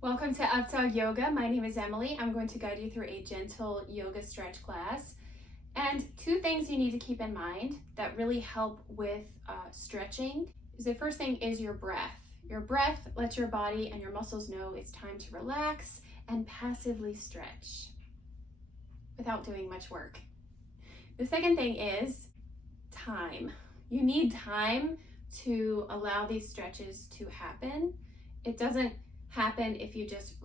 Welcome to Updawg-Yoga. My name is Emily. I'm going to guide you through a gentle yoga stretch class. And two things you need to keep in mind that really help with stretching is the first thing is your breath. Your breath lets your body and your muscles know it's time to relax and passively stretch without doing much work. The second thing is time. You need time to allow these stretches to happen. It doesn't happen if you just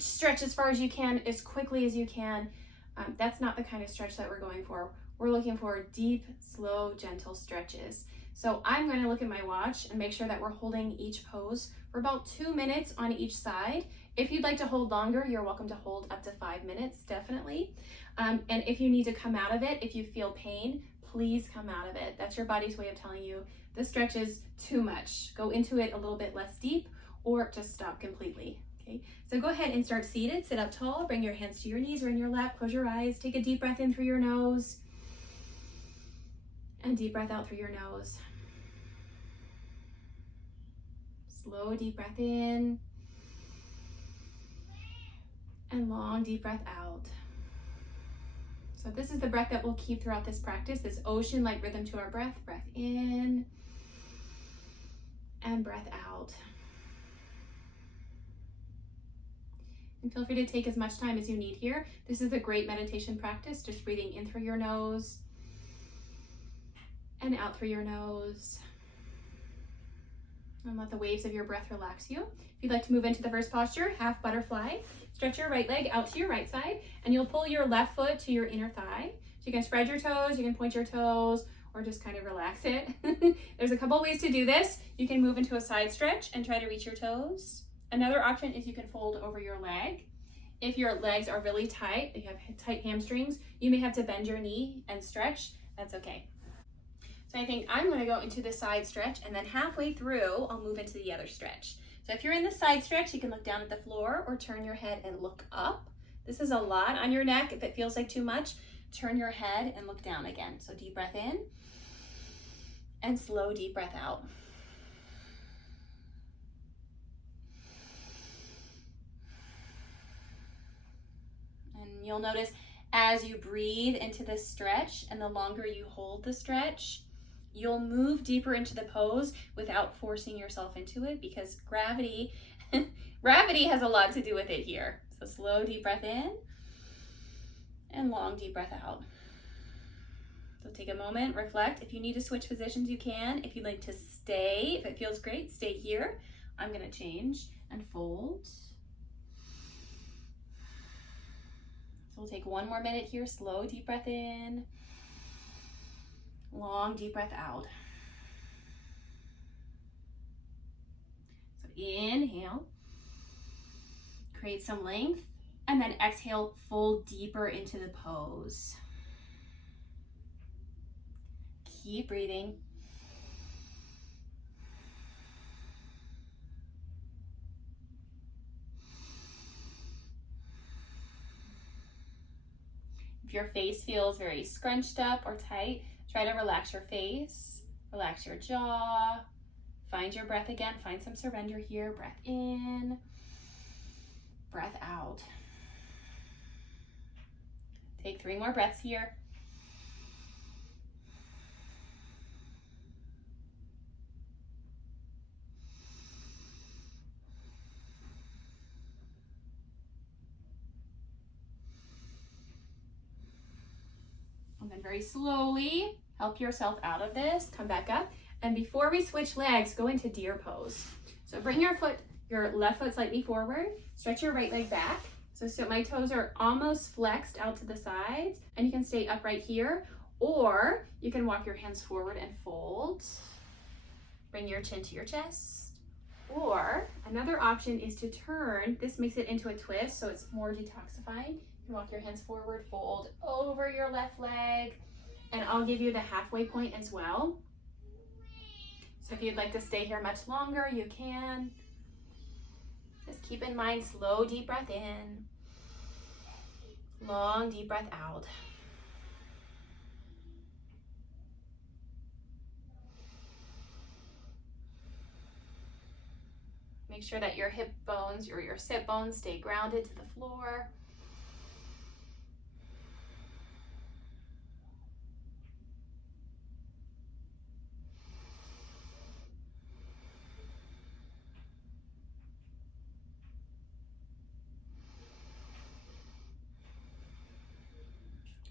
stretch as far as you can, as quickly as you can. That's not the kind of stretch that we're going for. We're looking for deep, slow, gentle stretches. So I'm going to look at my watch and make sure that we're holding each pose for about 2 minutes on each side. If you'd like to hold longer, you're welcome to hold up to 5 minutes, definitely. And if you need to come out of it, if you feel pain, please come out of it. That's your body's way of telling you the stretch is too much. Go into it a little bit less deep or just stop completely. Okay, so go ahead and start seated. Sit up tall, bring your hands to your knees or in your lap, close your eyes, take a deep breath in through your nose and deep breath out through your nose. Slow deep breath in and long deep breath out. So this is the breath that we'll keep throughout this practice, this ocean-like rhythm to our breath. Breath in and breath out. And feel free to take as much time as you need here. This is a great meditation practice, just breathing in through your nose and out through your nose. And let the waves of your breath relax you. If you'd like to move into the first posture, half butterfly, stretch your right leg out to your right side, and you'll pull your left foot to your inner thigh. So you can spread your toes, you can point your toes, or just kind of relax it. There's a couple ways to do this. You can move into a side stretch and try to reach your toes. Another option is you can fold over your leg. If your legs are really tight, you have tight hamstrings, you may have to bend your knee and stretch. That's okay. So I think I'm going to go into the side stretch, and then halfway through, I'll move into the other stretch. So if you're in the side stretch, you can look down at the floor or turn your head and look up. This is a lot on your neck. If it feels like too much, turn your head and look down again. So deep breath in and slow deep breath out. And you'll notice as you breathe into this stretch and the longer you hold the stretch, you'll move deeper into the pose without forcing yourself into it, because gravity has a lot to do with it here. So slow deep breath in and long deep breath out. So take a moment, reflect. If you need to switch positions, you can. If you'd like to stay, if it feels great, stay here. I'm going to change and fold. So we'll take 1 more minute here. Slow deep breath in, long deep breath out. So inhale, create some length, and then exhale, fold deeper into the pose. Keep breathing. If your face feels very scrunched up or tight, try to relax your face, relax your jaw, find your breath again, find some surrender here. Breath in, breath out. Take 3 more breaths here. And then very slowly help yourself out of this, come back up. And before we switch legs, go into deer pose. So bring your left foot slightly forward, stretch your right leg back. So my toes are almost flexed out to the sides, and you can stay upright here, or you can walk your hands forward and fold. Bring your chin to your chest. Or another option is to turn. This makes it into a twist, so it's more detoxifying. You can walk your hands forward, fold over your left leg, and I'll give you the halfway point as well. So if you'd like to stay here much longer, you can. Just keep in mind, slow deep breath in, long deep breath out. Make sure that your hip bones or your sit bones stay grounded to the floor.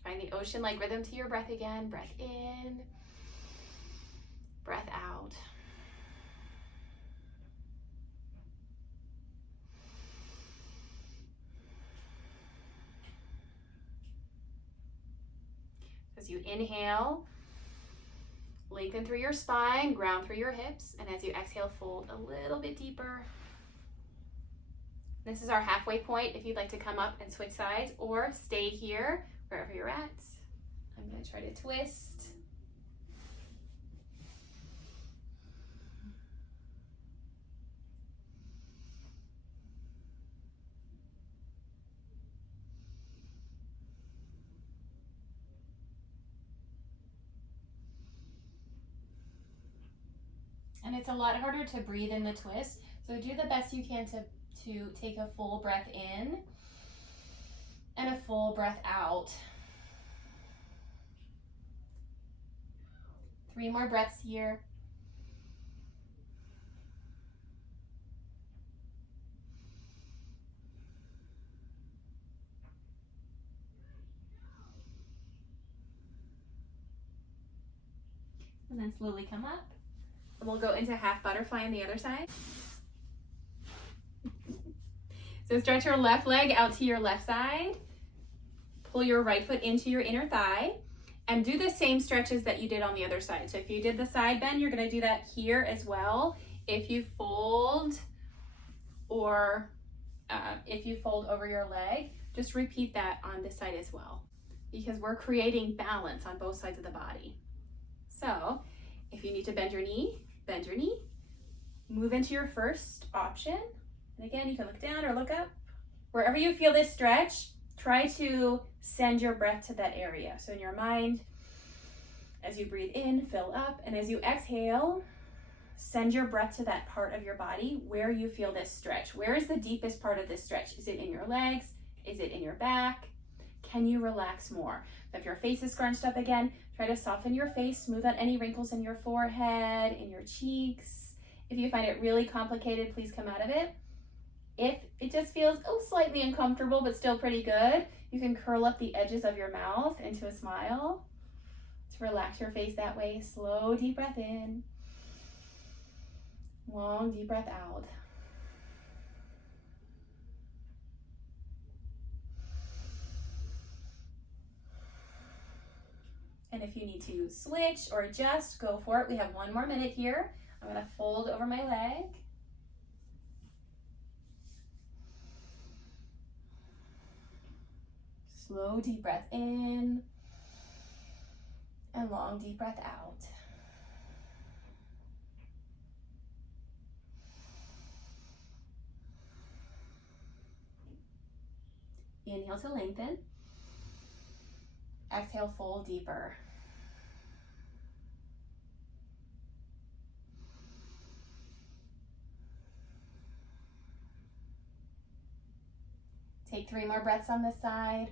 Find the ocean-like rhythm to your breath again. Breath in, breath out. As you inhale, lengthen through your spine, ground through your hips, and as you exhale, fold a little bit deeper. This is our halfway point if you'd like to come up and switch sides or stay here wherever you're at. I'm going to try to twist. And it's a lot harder to breathe in the twist, so do the best you can to take a full breath in and a full breath out. 3 more breaths here. And then slowly come up. And we'll go into half butterfly on the other side. So stretch your left leg out to your left side. Pull your right foot into your inner thigh. And do the same stretches that you did on the other side. So if you did the side bend, you're going to do that here as well. If you fold or if you fold over your leg, just repeat that on this side as well, because we're creating balance on both sides of the body. So if you need to bend your knee, bend your knee. Move into your first option. And again, you can look down or look up. Wherever you feel this stretch, try to send your breath to that area. So in your mind, as you breathe in, fill up, and as you exhale, send your breath to that part of your body where you feel this stretch. Where is the deepest part of this stretch? Is it in your legs? Is it in your back? Can you relax more? If your face is scrunched up again, try to soften your face, smooth out any wrinkles in your forehead, in your cheeks. If you find it really complicated, please come out of it. If it just feels slightly uncomfortable but still pretty good, you can curl up the edges of your mouth into a smile to relax your face that way. Slow, deep breath in. Long, deep breath out. And if you need to switch or adjust, go for it. We have 1 more minute here. I'm going to fold over my leg. Slow, deep breath in. And long, deep breath out. Inhale to lengthen. Exhale, fold deeper. Take 3 more breaths on this side.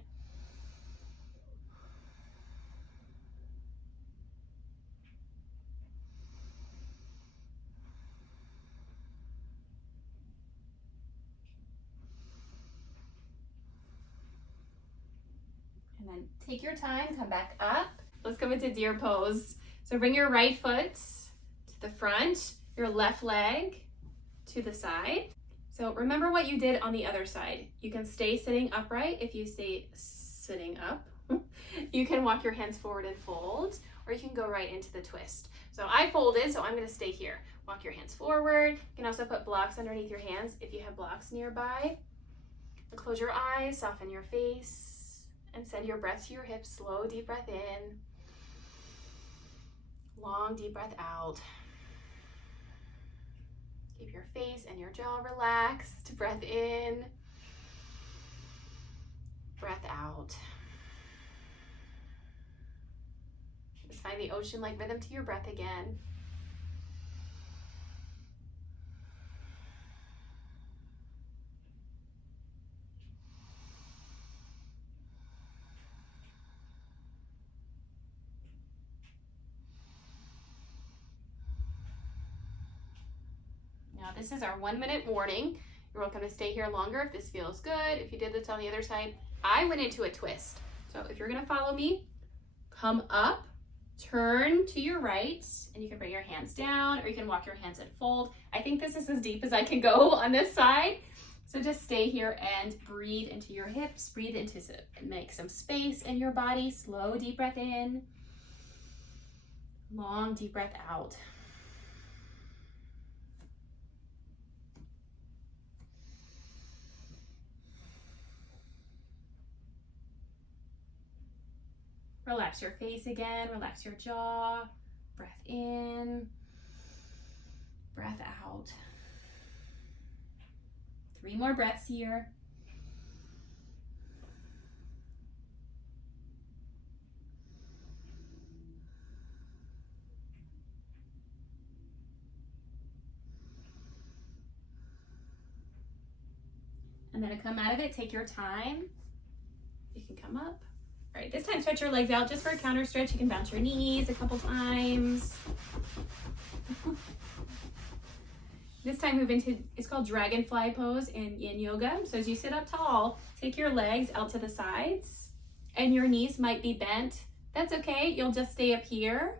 And then take your time, come back up. Let's come into deer pose. So bring your right foot to the front, your left leg to the side. So remember what you did on the other side. You can stay sitting upright if you stay sitting up. You can walk your hands forward and fold, or you can go right into the twist. So I folded, so I'm gonna stay here. Walk your hands forward. You can also put blocks underneath your hands if you have blocks nearby. Close your eyes, soften your face, and send your breath to your hips. Slow, deep breath in. Long, deep breath out. Keep your face and your jaw relaxed. Breath in. Breath out. Just find the ocean-like rhythm to your breath again. This is our 1-minute warning. You're welcome to stay here longer if this feels good. If you did this on the other side, I went into a twist. So if you're gonna follow me, come up, turn to your right, and you can bring your hands down, or you can walk your hands and fold. I think this is as deep as I can go on this side. So just stay here and breathe into your hips, breathe into it, make some space in your body. Slow, deep breath in, long, deep breath out. Relax your face again, relax your jaw, breath in, breath out. 3 more breaths here. And then to come out of it, take your time. You can come up. All right, this time stretch your legs out just for a counter stretch. You can bounce your knees a couple times. This time move into, it's called dragonfly pose in yin yoga. So as you sit up tall, take your legs out to the sides and your knees might be bent. That's okay, you'll just stay up here.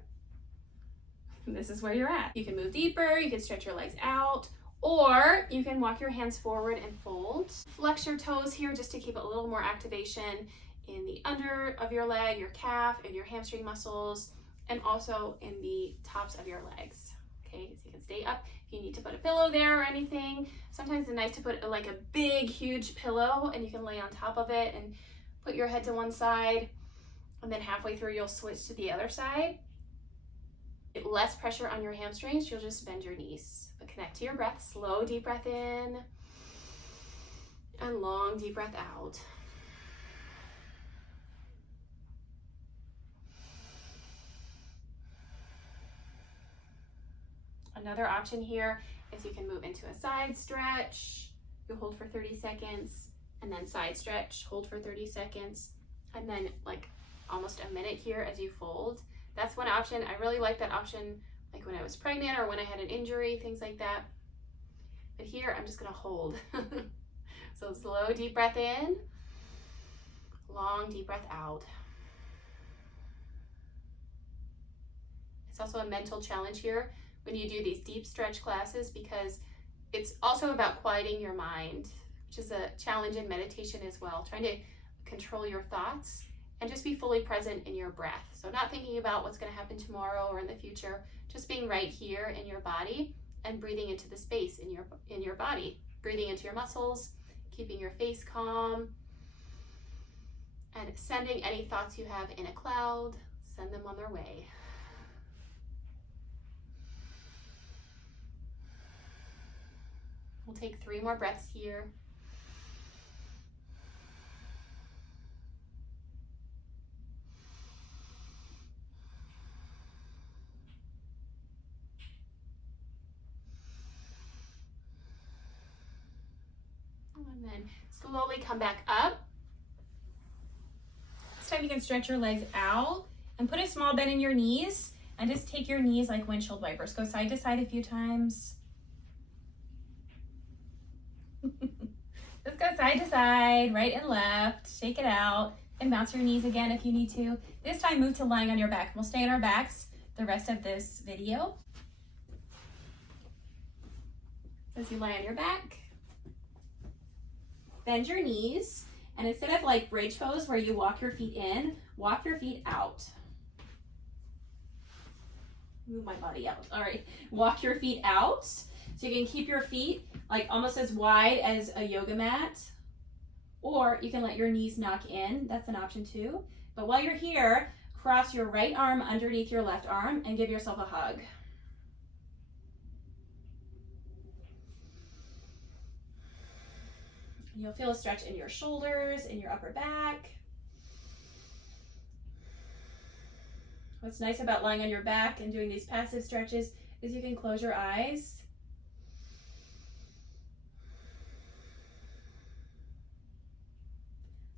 And this is where you're at. You can move deeper, you can stretch your legs out, or you can walk your hands forward and fold. Flex your toes here just to keep a little more activation in the under of your leg, your calf, and your hamstring muscles, and also in the tops of your legs. Okay, so you can stay up. If you need to put a pillow there or anything, sometimes it's nice to put like a big, huge pillow and you can lay on top of it and put your head to one side, and then halfway through you'll switch to the other side. Get less pressure on your hamstrings, you'll just bend your knees. But connect to your breath, slow, deep breath in, and long, deep breath out. Another option here is you can move into a side stretch. You hold for 30 seconds, and then side stretch, hold for 30 seconds, and then like almost a minute here as you fold. That's one option. I really like that option like when I was pregnant or when I had an injury, things like that. But here I'm just gonna hold. So slow, deep breath in, long, deep breath out. It's also a mental challenge here when you do these deep stretch classes, because it's also about quieting your mind, which is a challenge in meditation as well, trying to control your thoughts and just be fully present in your breath. So not thinking about what's going to happen tomorrow or in the future, just being right here in your body and breathing into the space in your body, breathing into your muscles, keeping your face calm, and sending any thoughts you have in a cloud, send them on their way. We'll take 3 more breaths here. And then slowly come back up. This time you can stretch your legs out and put a small bend in your knees and just take your knees like windshield wipers. Go side to side a few times. Just go side to side, right and left, shake it out, and bounce your knees again if you need to. This time move to lying on your back. We'll stay on our backs the rest of this video. As you lie on your back, bend your knees, and instead of like bridge pose where you walk your feet in, walk your feet out. Move my body out. All right, walk your feet out. So you can keep your feet like almost as wide as a yoga mat, or you can let your knees knock in. That's an option too. But while you're here, cross your right arm underneath your left arm and give yourself a hug. You'll feel a stretch in your shoulders, in your upper back. What's nice about lying on your back and doing these passive stretches is you can close your eyes.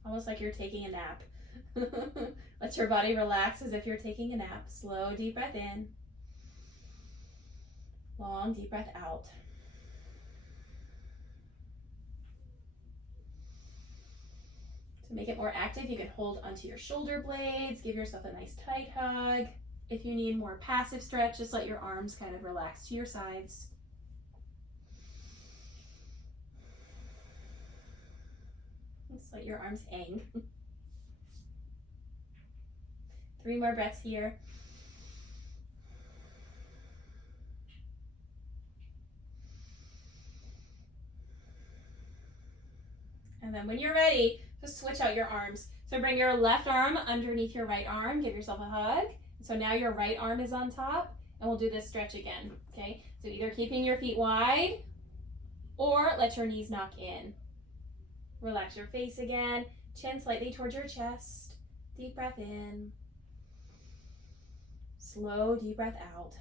Almost like you're taking a nap. Let your body relax as if you're taking a nap. Slow, deep breath in. Long, deep breath out. To make it more active, you can hold onto your shoulder blades, give yourself a nice tight hug. If you need more passive stretch, just let your arms kind of relax to your sides. Just let your arms hang. 3 more breaths here. And then when you're ready, just switch out your arms. So bring your left arm underneath your right arm, give yourself a hug. So now your right arm is on top, and we'll do this stretch again, okay? So either keeping your feet wide or let your knees knock in. Relax your face again, chin slightly towards your chest. Deep breath in. Slow, deep breath out.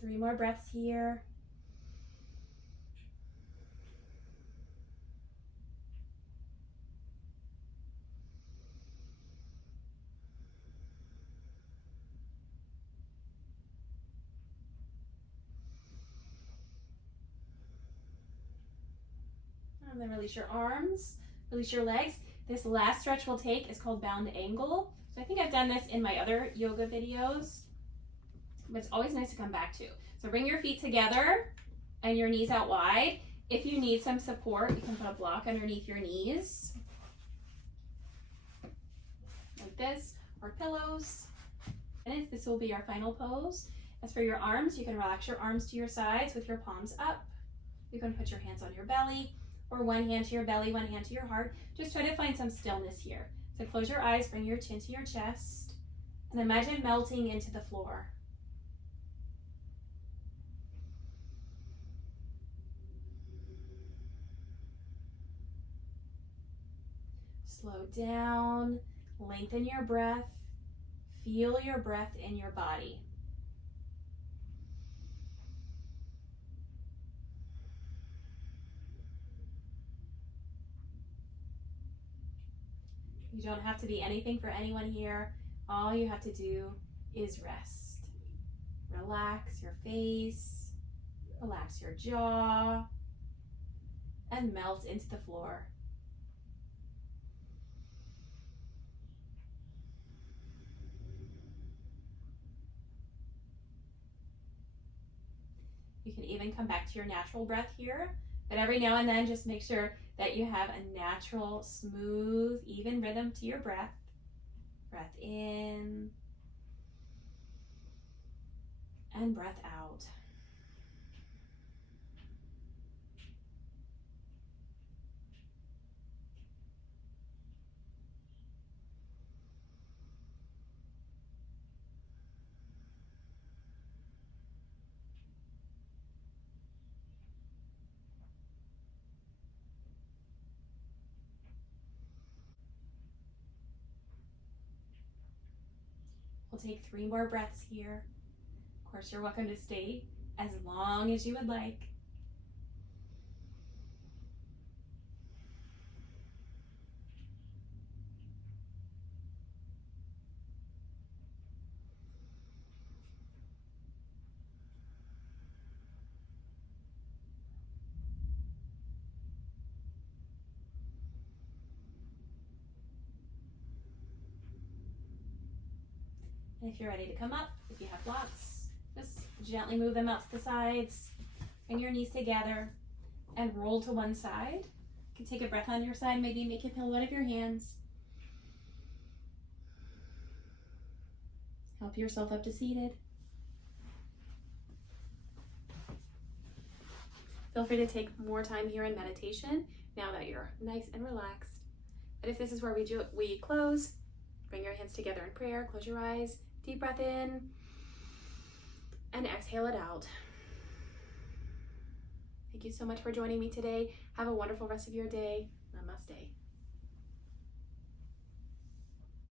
Three more breaths here. And then release your arms, release your legs. This last stretch we'll take is called bound angle. So I think I've done this in my other yoga videos, but it's always nice to come back to. So bring your feet together and your knees out wide. If you need some support, you can put a block underneath your knees, like this, or pillows. And this will be our final pose. As for your arms, you can relax your arms to your sides with your palms up. You can put your hands on your belly, or one hand to your belly, one hand to your heart. Just try to find some stillness here. So close your eyes, bring your chin to your chest, and imagine melting into the floor. Slow down, lengthen your breath, feel your breath in your body. You don't have to be anything for anyone here. All you have to do is rest. Relax your face, relax your jaw, and melt into the floor. You can even come back to your natural breath here, but every now and then just make sure that you have a natural, smooth, even rhythm to your breath. Breath in and breath out. We'll take 3 more breaths here. Of course, you're welcome to stay as long as you would like. And if you're ready to come up, if you have blocks, just gently move them out to the sides. Bring your knees together and roll to one side. You can take a breath on your side, maybe make a pillow out of your hands. Help yourself up to seated. Feel free to take more time here in meditation now that you're nice and relaxed. But if this is where we close, bring your hands together in prayer, close your eyes, deep breath in, and exhale it out. Thank you so much for joining me today. Have a wonderful rest of your day. Namaste.